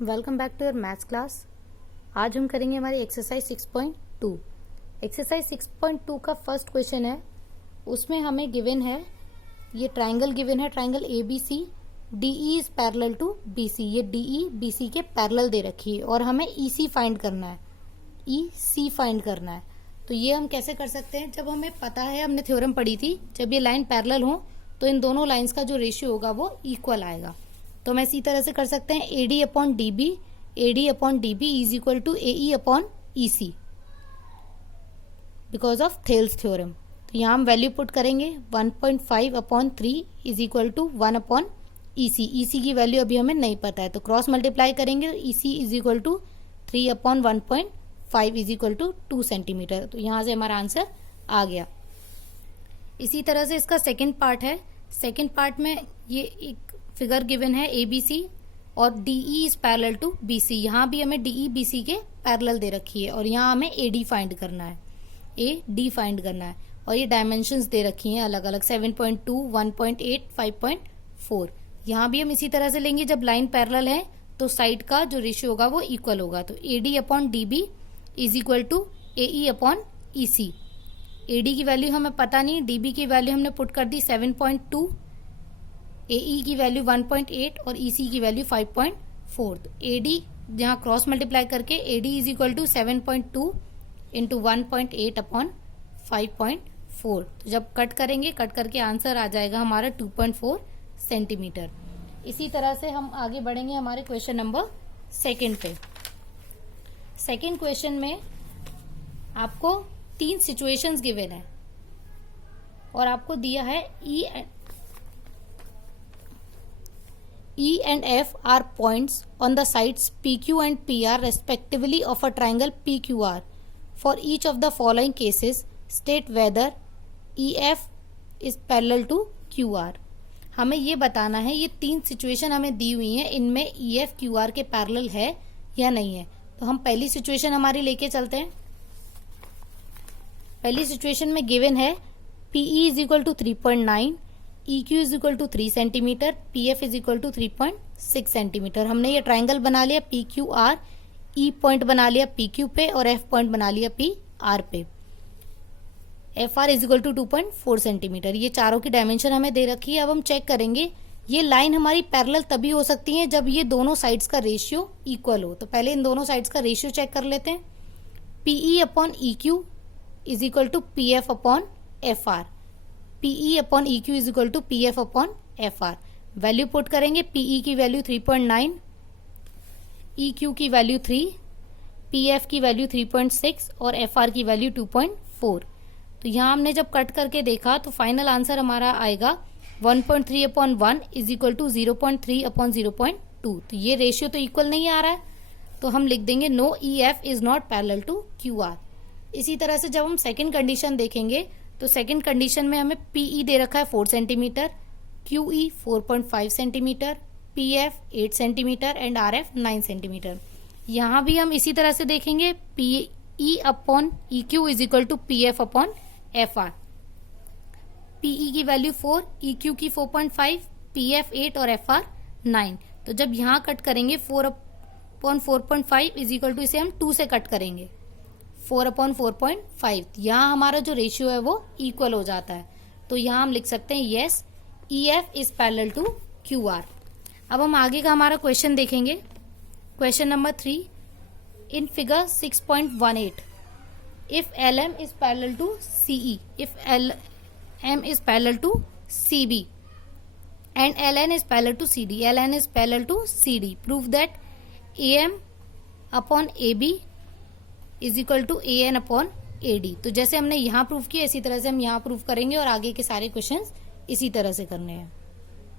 Welcome back to your maths class. आज हम करेंगे हमारी एक्सरसाइज 6.2। एक्सरसाइज 6.2 का फर्स्ट क्वेश्चन है। उसमें हमें गिवन है, ये ट्रायंगल गिवन है, triangle ABC, DE is parallel to BC। ये DE BC के पैरेलल दे रखी है और हमें EC फाइंड करना है, EC फाइंड करना है। तो ये हम कैसे कर सकते हैं? जब हमें पता है, हमने थ्योरम पढ़ी थी, जब ये लाइन पैरेलल हो तो इन दोनों लाइंस का जो रेशियो होगा वो इक्वल आएगा। तो हम इसी तरह से कर सकते हैं, AD upon DB is equal to AE upon EC because of Thales theorem. तो यहाँ हम वैल्यू पुट करेंगे, 1.5 upon 3 is equal to 1 upon EC की वैल्यू अभी हमें नहीं पता है, तो क्रॉस मल्टीप्लाई करेंगे, EC is equal to 3 upon 1.5 is equal to 2 centimetre. तो यहाँ से हमारा आंसर आ गया। इसी तरह से इसका सेकेंड पार्ट है। सेकेंड पार्ट में ये एक फिगर गिवन है ABC और DE is parallel to BC। यहाँ भी हमें DE BC के पैरेलल दे रखी है और यहाँ हमें AD फाइंड करना है, AD फाइंड करना है। और ये डायमेंशंस दे रखी हैं अलग अलग, 7.2, 1.8, 5.4। यहाँ भी हम इसी तरह से लेंगे, जब लाइन पैरेलल है तो साइड का जो रेशियो होगा वो इक्वल होगा। तो AD upon DB is equal to AE upon EC। AD की वैल्यू हमें पता नहीं, DB की वैल्यू हमने पुट कर दी 7.2, AE की वैल्यू 1.8 और EC की वैल्यू 5.4। तो AD यहाँ क्रॉस मल्टीप्लाई करके AD is equal to 7.2 into 1.8 upon 5.4। तो जब कट करेंगे, कट करके आंसर आ जाएगा हमारा 2.4 सेंटीमीटर। इसी तरह से हम आगे बढ़ेंगे हमारे क्वेश्चन नंबर सेकेंड पे। सेकेंड क्वेश्चन में आपको 3 सिचुएशंस गिवन है और आपको दिया है E and F are points on the sides PQ and PR respectively of a triangle PQR. For each of the following cases, state whether EF is parallel to QR. हमें ये बताना है, ये 3 सिचुएशन हमें दी हुई हैं, इनमें EF QR के पैरेलल है या नहीं है। तो हम पहली सिचुएशन हमारी लेके चलते हैं। पहली सिचुएशन में गिवन है PE is equal to 3.9, EQ is equal to 3 centimetre, PF is equal to 3.6 centimetre. हमने ये ट्राइंगल बना लिया PQR, E पॉइंट बना लिया PQ पे और F पॉइंट बना लिया PR पे। FR is equal to 2.4 centimetre. ये चारों की डायमेंशन हमें दे रखी है। अब हम चेक करेंगे, ये लाइन हमारी पैरेलल तभी हो सकती है जब ये दोनों साइड्स का रेशियो इक्वल हो। तो पहले इन दोनों साइड्स का रेशियो चेक कर लेते हैं। PE upon EQ is equal to PF upon FR। PE upon EQ is equal to PF upon FR। Value put करेंगे, PE की वैल्यू 3.9, EQ की वैल्यू 3, PF की वैल्यू 3.6 और FR की वैल्यू 2.4। तो यहाँ हमने जब कट करके देखा तो फाइनल आंसर हमारा आएगा 1.3 upon 1 is equal to 0.3 upon 0.2। तो ये रेशियो तो इक्वल नहीं आ रहा है, तो हम लिख देंगे no EF is not parallel to QR। इसी तरह से जब हम सेकेंड कंडीशन देखेंगे तो सेकेंड कंडीशन में हमें PE दे रखा है 4 centimetre, QE 4.5 centimetre, PF 8 centimetre and RF 9 centimetre. यहाँ भी हम इसी तरह से देखेंगे, PE upon EQ is equal to PF upon FR। PE की वैल्यू 4, EQ की 4.5, PF 8 और FR 9। तो जब यहाँ कट करेंगे 4 अपॉन 4.5 इज इक्वल टू, इसे हम 2 से कट करेंगे, 4 अपॉन 4.5। यहाँ हमारा जो रेशियो है वो इक्वल हो जाता है। तो यहाँ हम लिख सकते हैं yes, EF is parallel to QR। अब हम आगे का हमारा क्वेश्चन देखेंगे। Question number 3, in figure 6.18 if LM is parallel to CE, if LM is parallel to CB and LN is parallel to CD, LN is parallel to CD, prove that AM upon AB is equal to AN upon AD। तो जैसे हमने यहाँ prove किया, इसी तरह से हम यहाँ प्रूव करेंगे और आगे के सारे क्वेश्चंस इसी तरह से करने हैं।